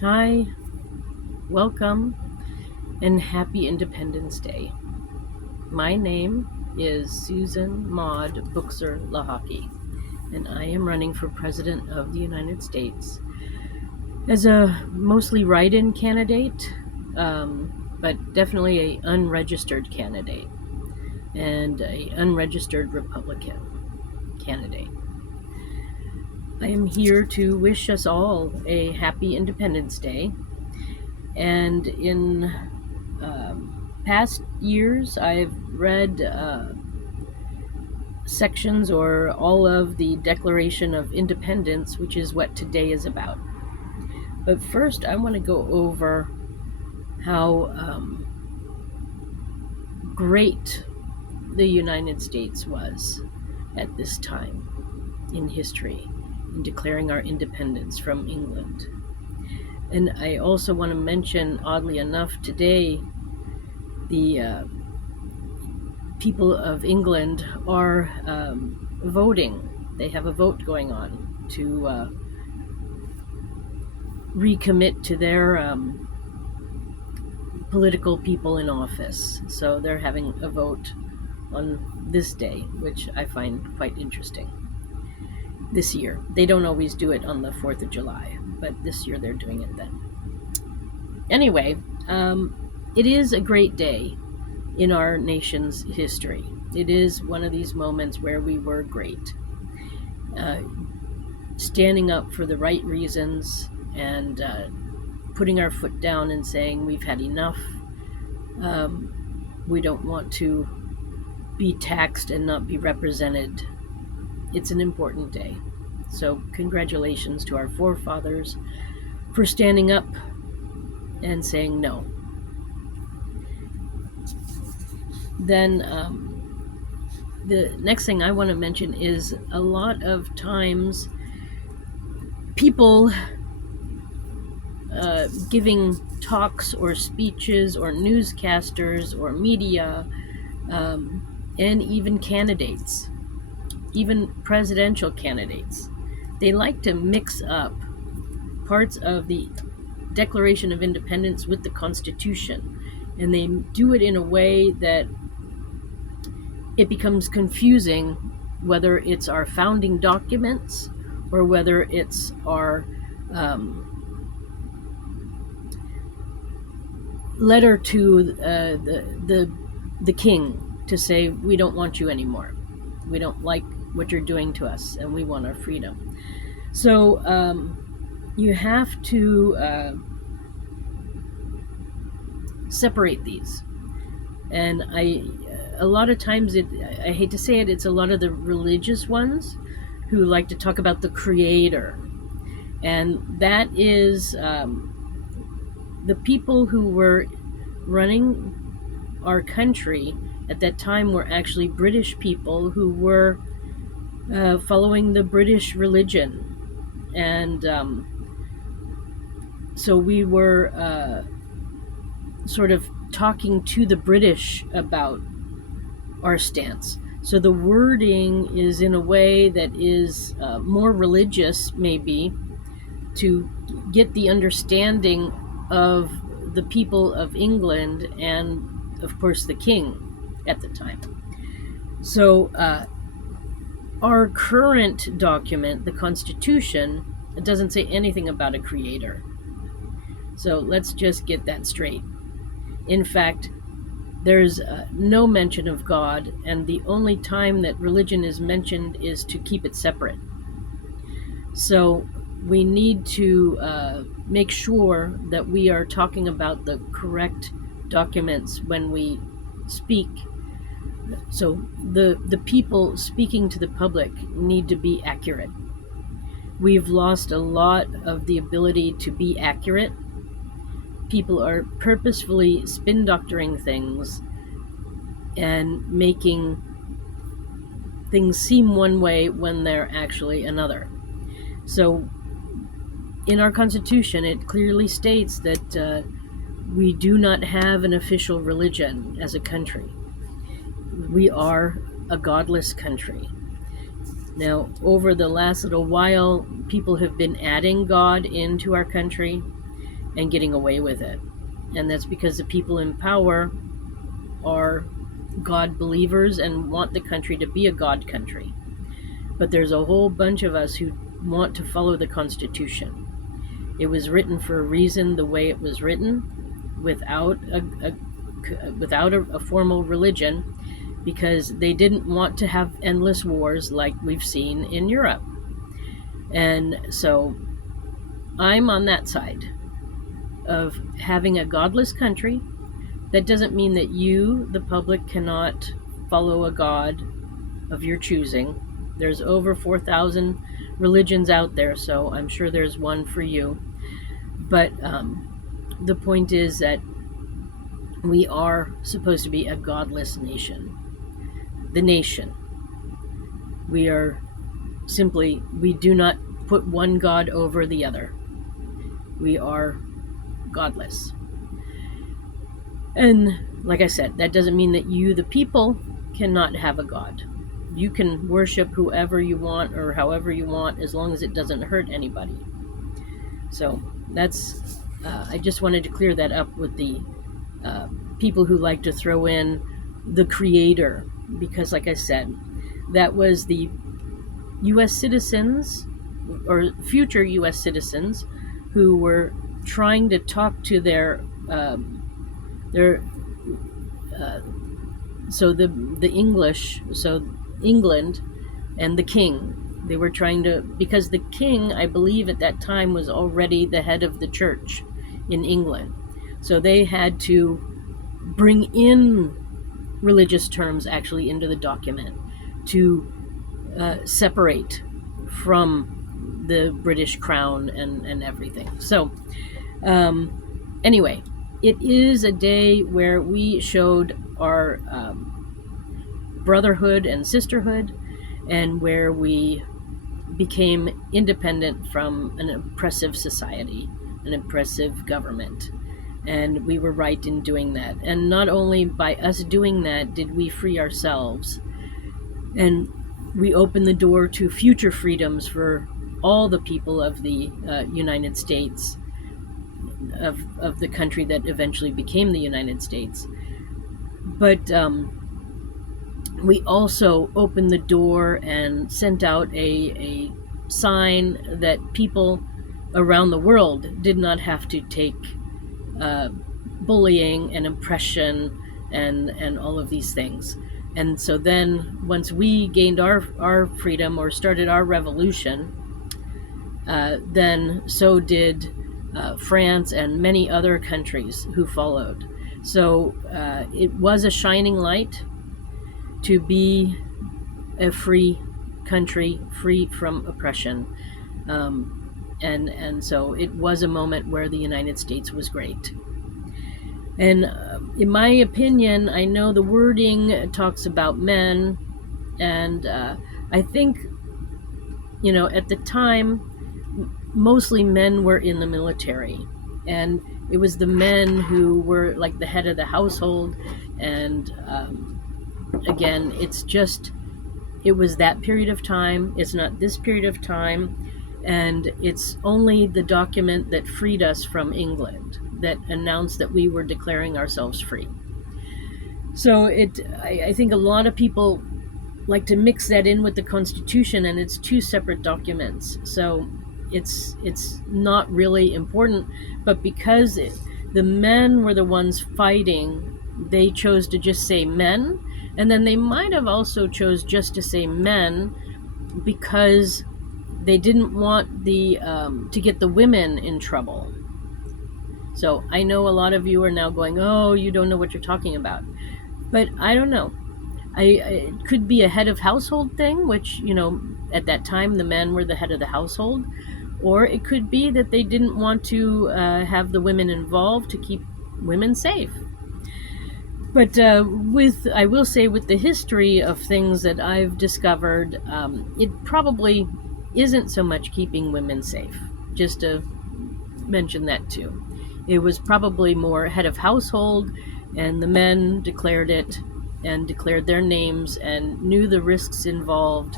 Hi, welcome, and happy Independence Day. My name is Susan Maude Buchser Lochocki, and I am running for President of the United States as a mostly write-in candidate, but definitely a unregistered candidate and a unregistered Republican candidate. I am here to wish us all a happy Independence Day, and in past years, I've read sections or all of the Declaration of Independence, which is what today is about. But first, I want to go over how great the United States was at this time in history in declaring our independence from England. And I also want to mention, oddly enough, today the people of England are voting. They have a vote going on to recommit to their political people in office. So they're having a vote on this day, which I find quite interesting. This year. They don't always do it on the 4th of July, but this year they're doing it then. Anyway, it is a great day in our nation's history. It is one of these moments where we were great, standing up for the right reasons and putting our foot down and saying we've had enough. We don't want to be taxed and not be represented. It's an important day. So congratulations to our forefathers for standing up and saying no. Then the next thing I want to mention is a lot of times people giving talks or speeches or newscasters or media and even candidates, even presidential candidates, they like to mix up parts of the Declaration of Independence with the Constitution, and they do it in a way that it becomes confusing whether it's our founding documents or whether it's our letter to the king to say we don't want you anymore. We don't like what you're doing to us, and we want our freedom. So you have to separate these. And a lot of times, I hate to say it, it's a lot of the religious ones who like to talk about the Creator, and that is the people who were running our country at that time were actually British people who were following the British religion, and so we were sort of talking to the British about our stance. So the wording is in a way that is more religious, maybe, to get the understanding of the people of England and, of course, the king at the time. So our current document, the Constitution, it doesn't say anything about a creator. So let's just get that straight. In fact, there's no mention of God, and the only time that religion is mentioned is to keep it separate. So we need to make sure that we are talking about the correct documents when we speak. So the people speaking to the public need to be accurate. We've lost a lot of the ability to be accurate. People are purposefully spin doctoring things and making things seem one way when they're actually another. So in our Constitution, it clearly states that we do not have an official religion as a country. We are a godless country. Now, over the last little while, people have been adding God into our country. and getting away with it. And that's because the people in power are God believers and want the country to be a God country. But there's a whole bunch of us who want to follow the Constitution. It was written for a reason the way it was written, without a formal religion, because they didn't want to have endless wars like we've seen in Europe. And so I'm on that side of having a godless country. That doesn't mean that you, the public, cannot follow a god of your choosing. There's over 4,000 religions out there, so I'm sure there's one for you. But the point is that we are supposed to be a godless nation. The nation. We are simply, we do not put one god over the other. We are godless. And like I said, that doesn't mean that you, the people, cannot have a god. You can worship whoever you want or however you want, as long as it doesn't hurt anybody. So that's, I just wanted to clear that up with the people who like to throw in the creator, because like I said, that was the U.S. citizens or future U.S. citizens who were trying to talk to so the English, so England and the king, they were trying to, because the king, I believe at that time, was already the head of the church in England. So they had to bring in religious terms actually into the document to separate from the British crown and everything. So anyway, it is a day where we showed our brotherhood and sisterhood, and where we became independent from an oppressive society, an oppressive government. And we were right in doing that. And not only by us doing that did we free ourselves, and we opened the door to future freedoms for all the people of the United States, of the country that eventually became the United States. But we also opened the door and sent out a sign that people around the world did not have to take bullying and oppression and all of these things. And so then once we gained our freedom or started our revolution, then so did France and many other countries who followed. So it was a shining light to be a free country, free from oppression. And so it was a moment where the United States was great. And in my opinion, I know the wording talks about men, and I think, at the time, mostly men were in the military, and it was the men who were like the head of the household. And again, it was that period of time. It's not this period of time. And it's only the document that freed us from England that announced that we were declaring ourselves free. So I think a lot of people like to mix that in with the Constitution, and it's two separate documents. So it's not really important, but because the men were the ones fighting, they chose to just say men, and then they might have also chose just to say men because they didn't want to get the women in trouble. So I know a lot of you are now going, oh, you don't know what you're talking about. But I don't know. It could be a head of household thing, which, at that time the men were the head of the household. Or it could be that they didn't want to have the women involved to keep women safe. But I will say, with the history of things that I've discovered, it probably isn't so much keeping women safe, just to mention that too. It was probably more head of household, and the men declared it and declared their names and knew the risks involved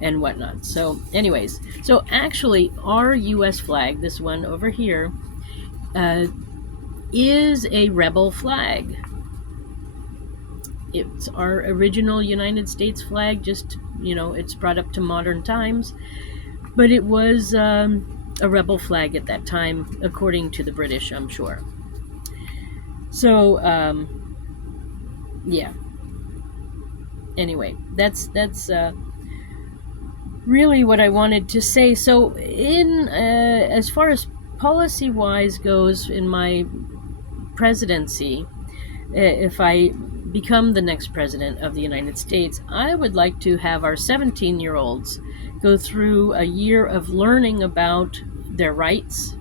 and whatnot. So anyways, so actually our U.S. flag, this one over here, is a rebel flag. It's our original United States flag, just, it's brought up to modern times. But it was a rebel flag at that time, according to the British, I'm sure. So, yeah. Anyway, that's really what I wanted to say. So, as far as policy-wise goes, in my presidency, if I become the next president of the United States, I would like to have our 17-year-olds go through a year of learning about their rights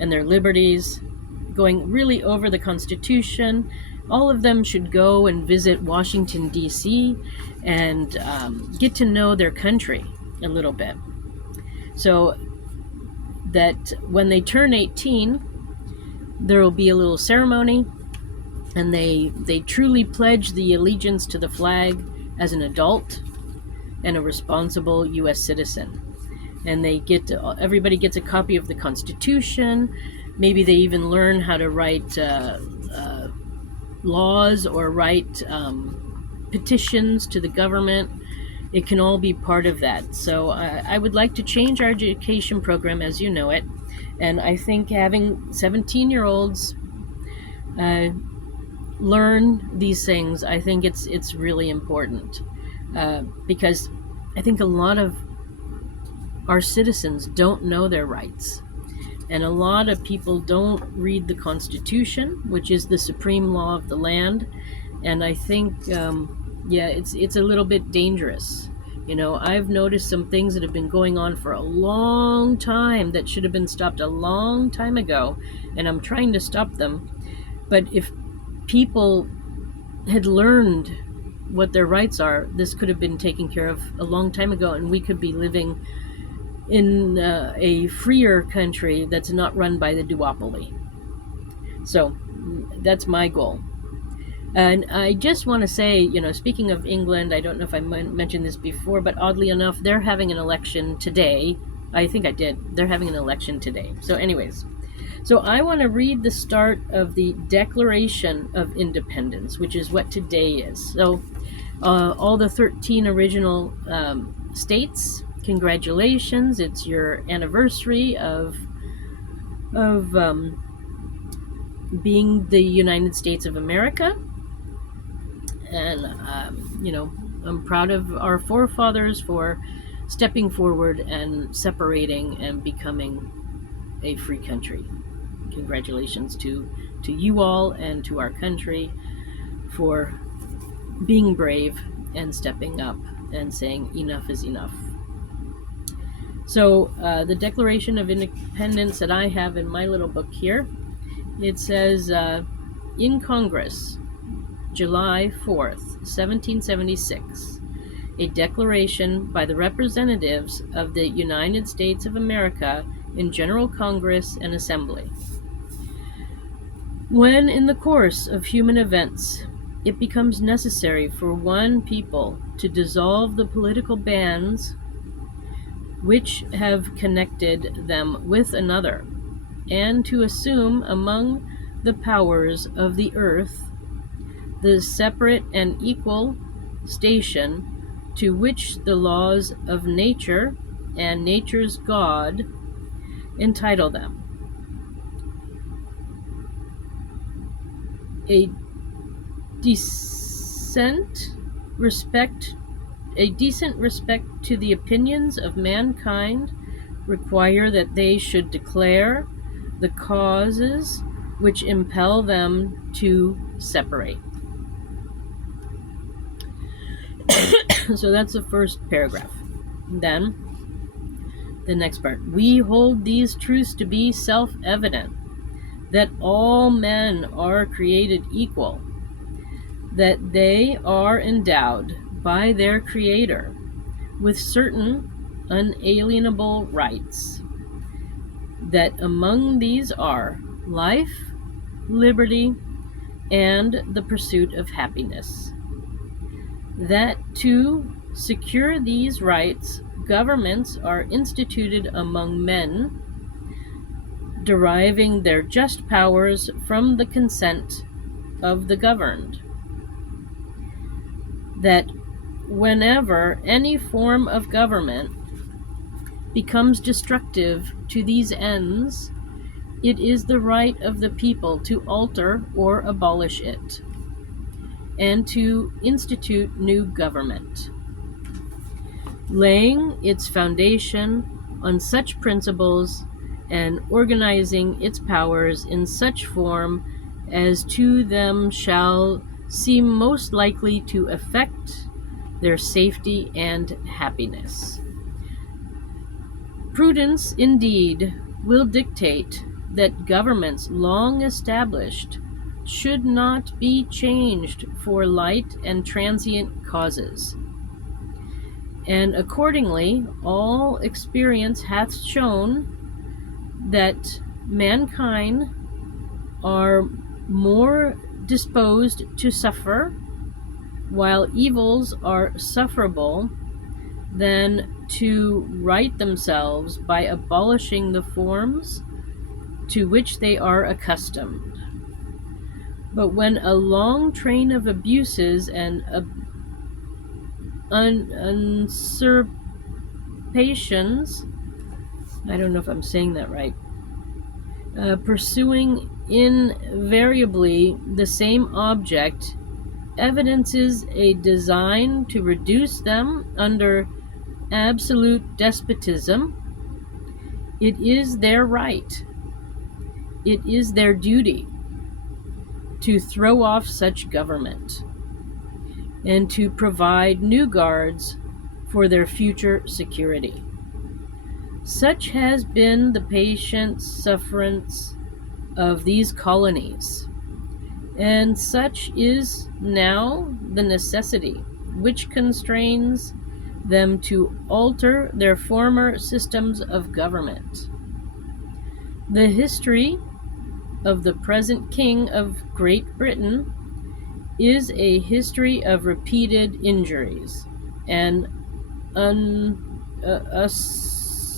and their liberties, going really over the Constitution. All of them should go and visit Washington, D.C., and get to know their country a little bit. So that when they turn 18, there will be a little ceremony, and they truly pledge the allegiance to the flag as an adult and a responsible U.S. citizen. And everybody gets a copy of the Constitution. Maybe they even learn how to write laws or write petitions to the government. It can all be part of that. So I would like to change our education program as you know it. And I think having 17-year-olds learn these things, I think it's really important, because I think a lot of our citizens don't know their rights, and a lot of people don't read the Constitution, which is the supreme law of the land. And I think it's a little bit dangerous. I've noticed some things that have been going on for a long time that should have been stopped a long time ago, and I'm trying to stop them. But if people had learned what their rights are, this could have been taken care of a long time ago, and we could be living in a freer country that's not run by the duopoly. So that's my goal. And I just want to say, speaking of England, I don't know if I mentioned this before, but oddly enough, they're having an election today. I think I did. They're having an election today. So anyways, so I want to read the start of the Declaration of Independence, which is what today is. So all the 13 original states, congratulations. It's your anniversary of being the United States of America. And, I'm proud of our forefathers for stepping forward and separating and becoming a free country. Congratulations to you all and to our country for being brave and stepping up and saying enough is enough. So the Declaration of Independence that I have in my little book here, it says, in Congress, July 4th, 1776, a declaration by the representatives of the United States of America in General Congress and Assembly. When in the course of human events, it becomes necessary for one people to dissolve the political bands which have connected them with another, and to assume among the powers of the earth the separate and equal station to which the laws of nature and nature's God entitle them. A decent respect to the opinions of mankind require that they should declare the causes which impel them to separate. So that's the first paragraph. Then the next part. We hold these truths to be self-evident, that all men are created equal, that they are endowed by their Creator with certain unalienable rights, that among these are life, liberty, and the pursuit of happiness. That to secure these rights, governments are instituted among men deriving their just powers from the consent of the governed. That whenever any form of government becomes destructive to these ends, it is the right of the people to alter or abolish it, and to institute new government, laying its foundation on such principles and organizing its powers in such form as to them shall seem most likely to affect their safety and happiness. Prudence, indeed, will dictate that governments long established should not be changed for light and transient causes. And accordingly, all experience hath shown that mankind are more disposed to suffer, while evils are sufferable, than to right themselves by abolishing the forms to which they are accustomed. But when a long train of abuses and usurpations, I don't know if I'm saying that right, pursuing invariably the same object, evidences a design to reduce them under absolute despotism, it is their right, it is their duty to throw off such government and to provide new guards for their future security. Such has been the patient sufferance of these colonies, and such is now the necessity which constrains them to alter their former systems of government. The history of the present King of Great Britain is a history of repeated injuries and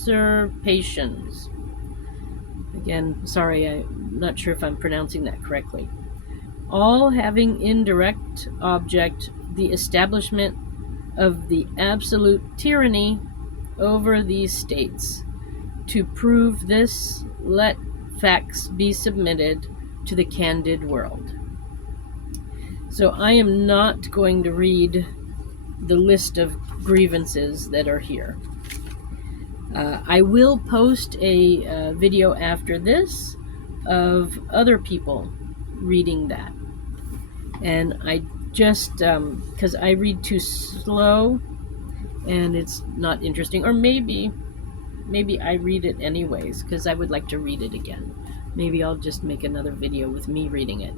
usurpations. Again, sorry, I'm not sure if I'm pronouncing that correctly. All having in direct object the establishment of the absolute tyranny over these states. To prove this, let facts be submitted to the candid world. So I am not going to read the list of grievances that are here. I will post a video after this of other people reading that. And I just, because I read too slow and it's not interesting, or maybe I read it anyways because I would like to read it again. Maybe I'll just make another video with me reading it.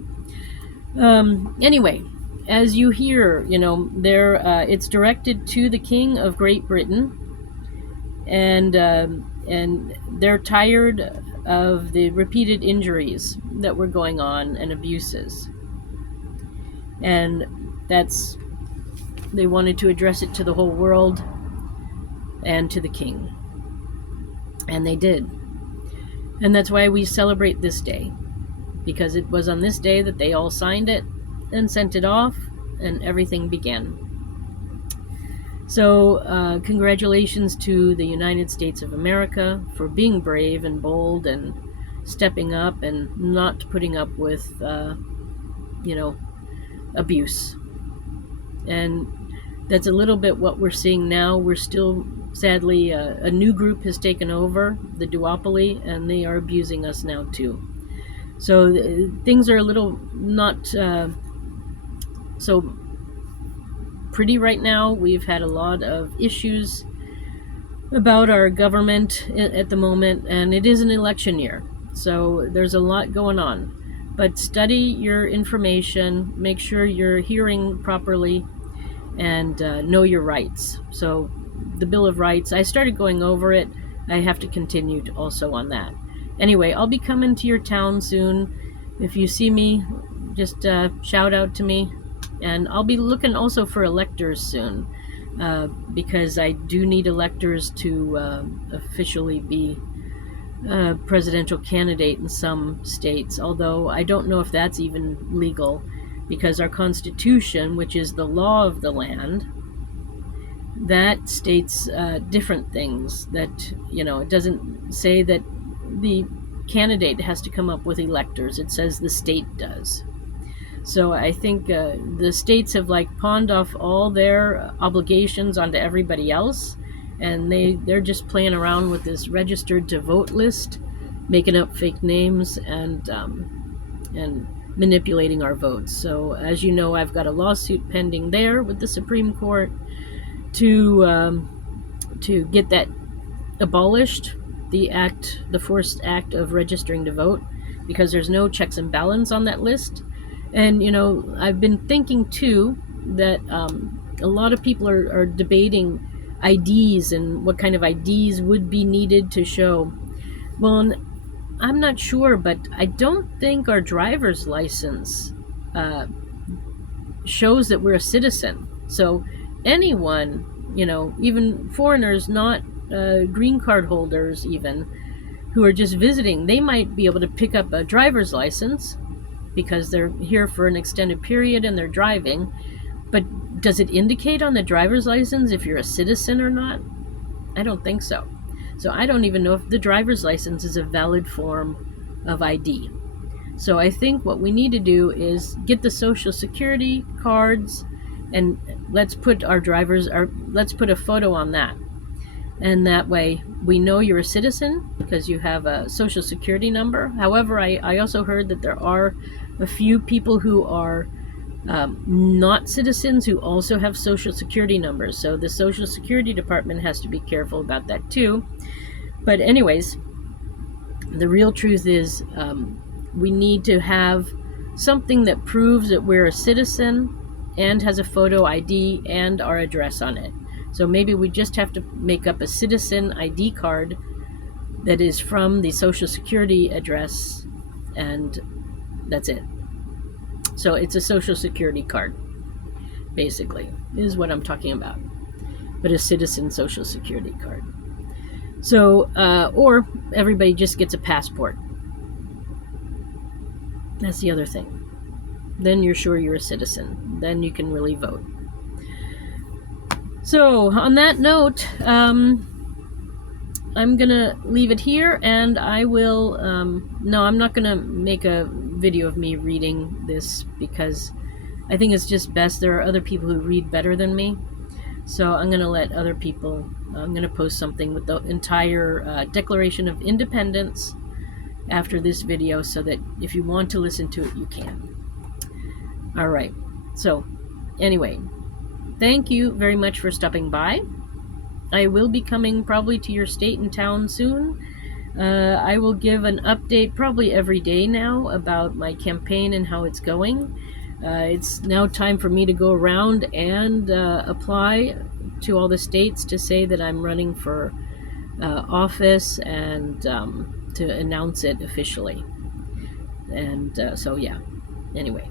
Anyway, as you hear, it's directed to the King of Great Britain, and they're tired of the repeated injuries that were going on and abuses. And they wanted to address it to the whole world and to the king. And they did. And that's why we celebrate this day, because it was on this day that they all signed it and sent it off and everything began. So congratulations to the United States of America for being brave and bold and stepping up and not putting up with, abuse. And that's a little bit what we're seeing now. We're still, sadly, a new group has taken over, the duopoly, and they are abusing us now too. So things are a little not so pretty right now. We've had a lot of issues about our government at the moment, and it is an election year. So there's a lot going on. But study your information, make sure you're hearing properly, and know your rights. So the Bill of Rights, I started going over it. I have to continue also on that. Anyway, I'll be coming to your town soon. If you see me, just shout out to me. And I'll be looking also for electors soon, because I do need electors to officially be presidential candidate in some states, although I don't know if that's even legal, because our Constitution, which is the law of the land, that states different things. That, it doesn't say that the candidate has to come up with electors. It says the state does. So I think the states have pawned off all their obligations onto everybody else, and they're just playing around with this registered to vote list, making up fake names and manipulating our votes. So as you know, I've got a lawsuit pending there with the Supreme Court to get that abolished, the forced act of registering to vote, because there's no checks and balance on that list. And I've been thinking too that a lot of people are debating IDs and what kind of IDs would be needed to show. Well, I'm not sure, but I don't think our driver's license shows that we're a citizen. So anyone, even foreigners, not green card holders even, who are just visiting, they might be able to pick up a driver's license because they're here for an extended period and they're driving. But does it indicate on the driver's license if you're a citizen or not? I don't think so. So I don't even know if the driver's license is a valid form of ID. So I think what we need to do is get the Social Security cards, and let's put let's put a photo on that. And that way we know you're a citizen because you have a Social Security number. However, I also heard that there are a few people who are not citizens who also have Social Security numbers. So the Social Security Department has to be careful about that too. But anyways, the real truth is we need to have something that proves that we're a citizen and has a photo ID and our address on it. So maybe we just have to make up a citizen ID card that is from the Social Security address, and that's it. So it's a Social Security card, basically, is what I'm talking about. But a citizen Social Security card. So, or everybody just gets a passport. That's the other thing. Then you're sure you're a citizen. Then you can really vote. So, on that note, I'm going to leave it here, and I will, no, I'm not going to make a video of me reading this because I think it's just best. There are other people who read better than me. So I'm going to let other people, I'm going to post something with the entire Declaration of Independence after this video so that if you want to listen to it, you can. All right. So anyway, thank you very much for stopping by. I will be coming probably to your state and town soon. I will give an update probably every day now about my campaign and how it's going. It's now time for me to go around and apply to all the states to say that I'm running for office and to announce it officially. And so, yeah. Anyway,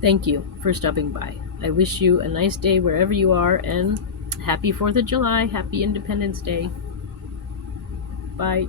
thank you for stopping by. I wish you a nice day wherever you are, and happy 4th of July. Happy Independence Day. Bye.